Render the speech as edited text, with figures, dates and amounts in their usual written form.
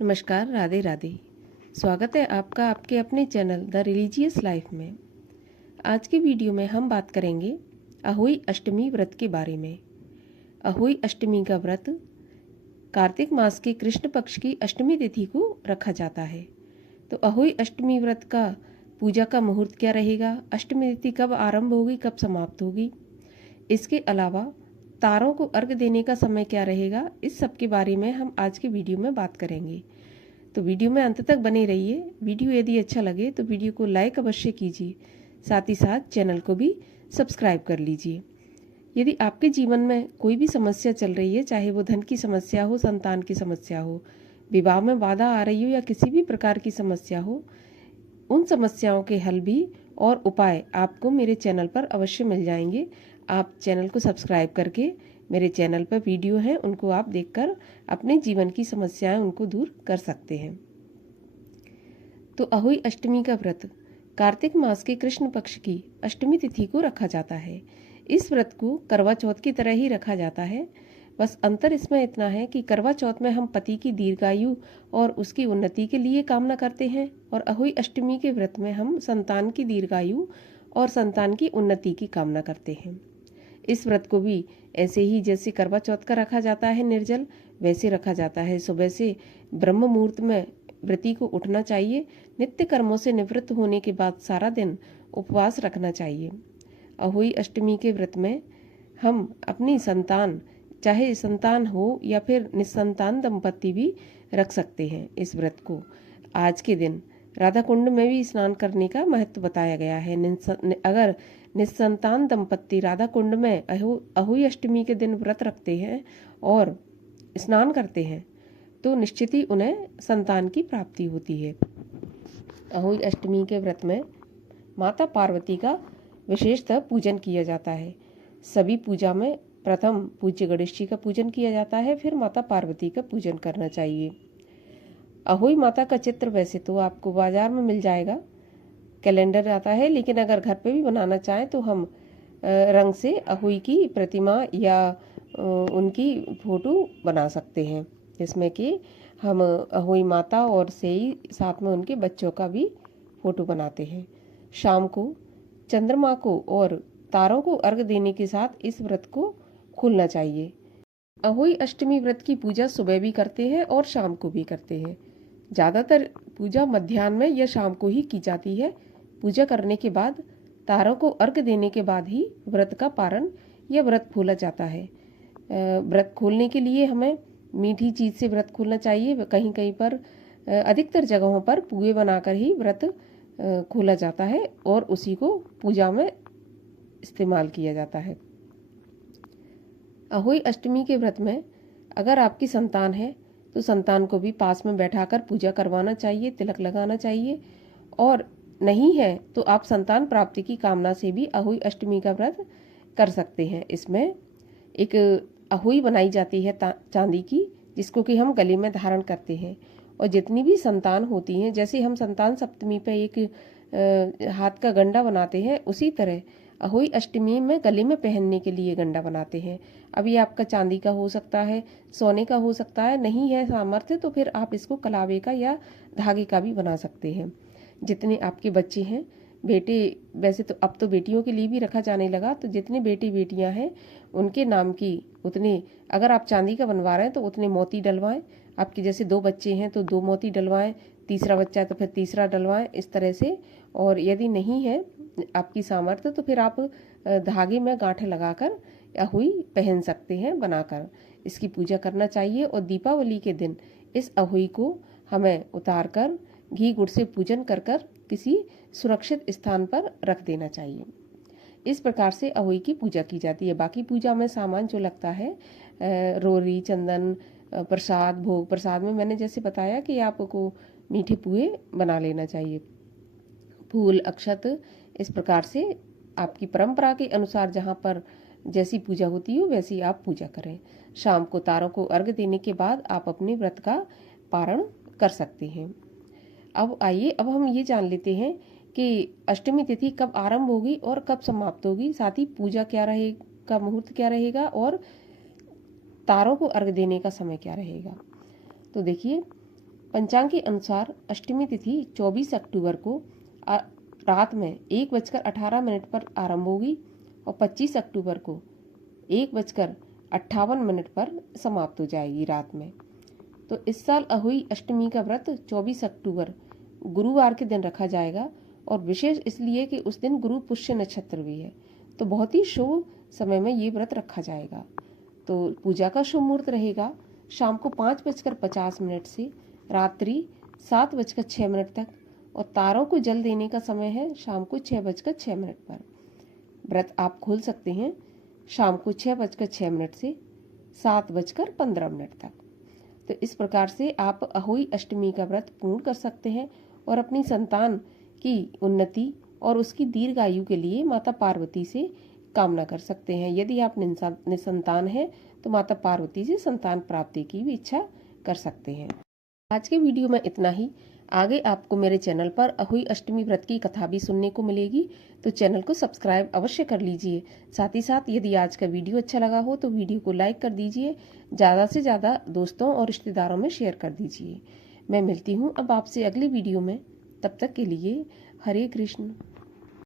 नमस्कार, राधे राधे। स्वागत है आपका आपके अपने चैनल द रिलीजियस लाइफ में। आज की वीडियो में हम बात करेंगे अहोई अष्टमी व्रत के बारे में। अहोई अष्टमी का व्रत कार्तिक मास के कृष्ण पक्ष की अष्टमी तिथि को रखा जाता है। तो अहोई अष्टमी व्रत का पूजा का मुहूर्त क्या रहेगा, अष्टमी तिथि कब आरंभ होगी, कब समाप्त होगी, इसके अलावा तारों को अर्घ देने का समय क्या रहेगा, इस सब के बारे में हम आज की वीडियो में बात करेंगे। तो वीडियो में अंत तक बने रहिए। वीडियो यदि अच्छा लगे तो वीडियो को लाइक अवश्य कीजिए, साथ ही साथ चैनल को भी सब्सक्राइब कर लीजिए। यदि आपके जीवन में कोई भी समस्या चल रही है, चाहे वो धन की समस्या हो, संतान की समस्या हो, विवाह में बाधा आ रही हो या किसी भी प्रकार की समस्या हो, उन समस्याओं के हल भी और उपाय आपको मेरे चैनल पर अवश्य मिल जाएंगे। आप चैनल को सब्सक्राइब करके मेरे चैनल पर वीडियो हैं उनको आप देखकर अपने जीवन की समस्याएं उनको दूर कर सकते हैं। तो अहोई अष्टमी का व्रत कार्तिक मास के कृष्ण पक्ष की अष्टमी तिथि को रखा जाता है। इस व्रत को करवा चौथ की तरह ही रखा जाता है। बस अंतर इसमें इतना है कि करवा चौथ में हम पति की दीर्घायु और उसकी उन्नति के लिए कामना करते हैं, और अहोई अष्टमी के व्रत में हम संतान की दीर्घायु और संतान की उन्नति की कामना करते हैं। इस व्रत को भी ऐसे ही जैसे करवा चौथ का रखा जाता है निर्जल, वैसे रखा जाता है। सुबह से ब्रह्म मुहूर्त में व्रती को उठना चाहिए। नित्य कर्मों से निवृत्त होने के बाद सारा दिन उपवास रखना चाहिए। अहोई अष्टमी के व्रत में हम अपनी संतान, चाहे संतान हो या फिर निस्संतान दंपति भी रख सकते हैं। इस व्रत को आज के दिन राधा कुंड में भी स्नान करने का महत्व बताया गया है। अगर निस्संतान दंपत्ति राधा कुंड में अहोई अष्टमी के दिन व्रत रखते हैं और स्नान करते हैं तो निश्चित ही उन्हें संतान की प्राप्ति होती है। अहोई अष्टमी के व्रत में माता पार्वती का विशेषतः पूजन किया जाता है। सभी पूजा में प्रथम पूज्य गणेश जी का पूजन किया जाता है, फिर माता पार्वती का पूजन करना चाहिए। अहोई माता का चित्र वैसे तो आपको बाजार में मिल जाएगा, कैलेंडर आता है, लेकिन अगर घर पे भी बनाना चाहें तो हम रंग से अहोई की प्रतिमा या उनकी फोटो बना सकते हैं, जिसमें कि हम अहोई माता और से ही साथ में उनके बच्चों का भी फोटो बनाते हैं। शाम को चंद्रमा को और तारों को अर्घ देने के साथ इस व्रत को खोलना चाहिए। अहोई अष्टमी व्रत की पूजा सुबह भी करते हैं और शाम को भी करते हैं। ज़्यादातर पूजा मध्याह्न में या शाम को ही की जाती है। पूजा करने के बाद तारों को अर्घ देने के बाद ही व्रत का पारण या व्रत खोला जाता है। व्रत खोलने के लिए हमें मीठी चीज़ से व्रत खोलना चाहिए। कहीं कहीं पर अधिकतर जगहों पर पुए बनाकर ही व्रत खोला जाता है और उसी को पूजा में इस्तेमाल किया जाता है। अहोई अष्टमी के व्रत में अगर आपकी संतान है तो संतान को भी पास में बैठाकर पूजा करवाना चाहिए, तिलक लगाना चाहिए, और नहीं है तो आप संतान प्राप्ति की कामना से भी अहोई अष्टमी का व्रत कर सकते हैं। इसमें एक अहोई बनाई जाती है चांदी की, जिसको कि हम गले में धारण करते हैं, और जितनी भी संतान होती हैं, जैसे हम संतान सप्तमी पे एक हाथ का गंडा बनाते हैं, उसी तरह अहोई अष्टमी में गले में पहनने के लिए गंडा बनाते हैं। अब ये आपका चांदी का हो सकता है, सोने का हो सकता है, नहीं है सामर्थ्य तो फिर आप इसको कलावे का या धागे का भी बना सकते हैं। जितने आपके बच्चे हैं, बेटे, वैसे तो अब तो बेटियों के लिए भी रखा जाने लगा, तो जितने बेटे बेटियां हैं उनके नाम की उतने, अगर आप चांदी का बनवा रहे हैं तो उतने मोती डलवाएं। आपके जैसे 2 बच्चे हैं तो 2 मोती डलवाएं, तीसरा बच्चा है तो फिर तीसरा डलवाएं, इस तरह से। और यदि नहीं है आपकी सामर्थ्य तो फिर आप धागे में गांठें लगाकर अहोई पहन सकते हैं बनाकर। इसकी पूजा करना चाहिए, और दीपावली के दिन इस अहोई को हमें उतार कर घी गुड़ से पूजन कर कर किसी सुरक्षित स्थान पर रख देना चाहिए। इस प्रकार से अहोई की पूजा की जाती है। बाकी पूजा में सामान जो लगता है, रोरी, चंदन, प्रसाद, भोग प्रसाद में मैंने जैसे बताया कि आपको मीठे पुए बना लेना चाहिए, फूल, अक्षत, इस प्रकार से आपकी परंपरा के अनुसार जहाँ पर जैसी पूजा होती हो वैसी आप पूजा करें। शाम को तारों को अर्घ देने के बाद आप अपने व्रत का पारण कर सकते हैं। अब आइए, अब हम ये जान लेते हैं कि अष्टमी तिथि कब आरंभ होगी और कब समाप्त होगी, साथ ही पूजा क्या रहेगा, मुहूर्त क्या रहेगा, और तारों को अर्घ देने का समय क्या रहेगा। तो देखिए, पंचांग के अनुसार अष्टमी तिथि 24 अक्टूबर को रात में 1:18 पर आरंभ होगी और 25 अक्टूबर को 1:58 पर समाप्त हो जाएगी रात में। तो इस साल अहोई अष्टमी का व्रत 24 अक्टूबर गुरुवार के दिन रखा जाएगा और विशेष इसलिए कि उस दिन गुरु पुष्य नक्षत्र भी है, तो बहुत ही शुभ समय में ये व्रत रखा जाएगा। तो पूजा का शुभ मुहूर्त रहेगा शाम को 5:50 से रात्रि 7:06 तक और तारों को जल देने का समय है शाम को 6:06 पर। व्रत आप खोल सकते हैं शाम को 6:06 से 7:15 तक। तो इस प्रकार से आप अहोई अष्टमी का व्रत पूर्ण कर सकते हैं और अपनी संतान की उन्नति और उसकी दीर्घायु के लिए माता पार्वती से कामना कर सकते हैं। यदि आप निसंतान हैं तो माता पार्वती से संतान प्राप्ति की भी इच्छा कर सकते हैं। आज के वीडियो में इतना ही। आगे आपको मेरे चैनल पर अहोई अष्टमी व्रत की कथा भी सुनने को मिलेगी, तो चैनल को सब्सक्राइब अवश्य कर लीजिए। साथ ही साथ यदि आज का वीडियो अच्छा लगा हो तो वीडियो को लाइक कर दीजिए, ज़्यादा से ज़्यादा दोस्तों और रिश्तेदारों में शेयर कर दीजिए। मैं मिलती हूँ अब आपसे अगले वीडियो में, तब तक के लिए हरे कृष्ण।